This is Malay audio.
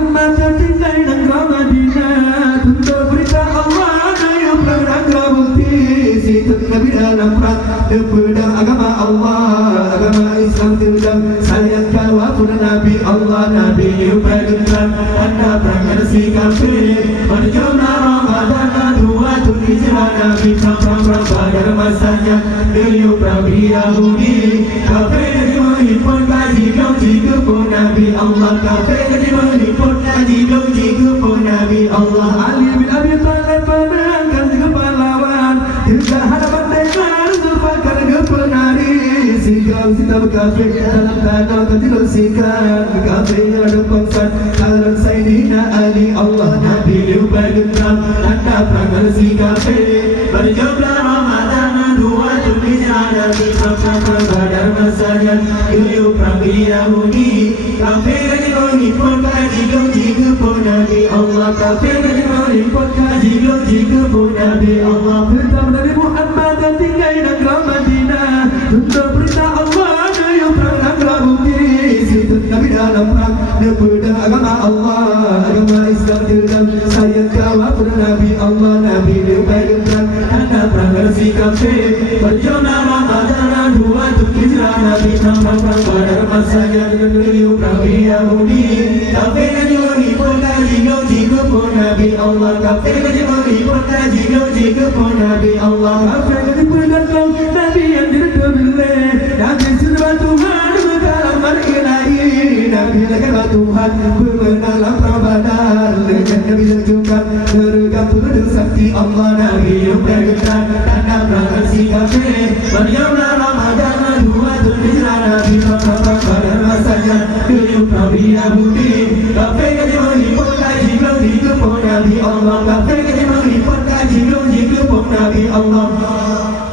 Muhammad tertinggal negara Madinah. Tunda berita Allah daya perang bukti. Situ Nabi dalam perang pedang agama Allah, agama Islam tendang. Saya kawal Nabi Allah, Nabi yubagentan tanda perang si kafir. Berjumlah Ramadan dua hijrah Nabi perang pada masanya. Beliau Nabi Yahudi kafir menghipun kaji jika pun Nabi Allah kafir menghipun kaji jika pun Nabi Allah. Ali bin Abi Thalib menangkan kepalawan hingga hadapan dengan zulfakar kepenari. Sikap kafir dalam tanah ketilau sikap kafir ada pangkat kalau Sayyidina Ali Allah Nabi diubahkan tanda perang si kafir. Berjumlah Ramadan dua hijrah Nabi perang pada masanya. Beliau perang Yahudi kafir menghipun kaji jika pun Nabi Allah kafir menghipun kaji jika pun Nabi Allah. Perintah Nabi Muhammad dan tinggal negara Madinah. Tunda perintah Allah daya perang bukti. Situ Nabi dalam perang pedang agama Allah, agama Islam tendang. Saya kawal Nabi Allah, Nabi diubahkan tanda perang si kafir. Berjumlah Ramadan dua hijrah Nabi perang pada masanya. Beliau perang Yahudi kafir menghipun kaji jika pun Nabi Allah kafir menghipun kaji jika pun Nabi Allah. Kafir menghipun Nabi yang direndam Nabi sudah Tuhan berkalamar ilahi. Nabi lekat Tuhan bermenang Ramadan dengan Nabi terjungkat teregam pedang sakti Allah. Nabi yubagentan tanda perang si kafir. Berjumlah Ramadan dua hijrah Nabi perang pada masanya. Beliau Nabi Yahudi kafir menghipun kaji jika pun Nabi Allah kafir menghipun kaji jika pun Nabi Allah.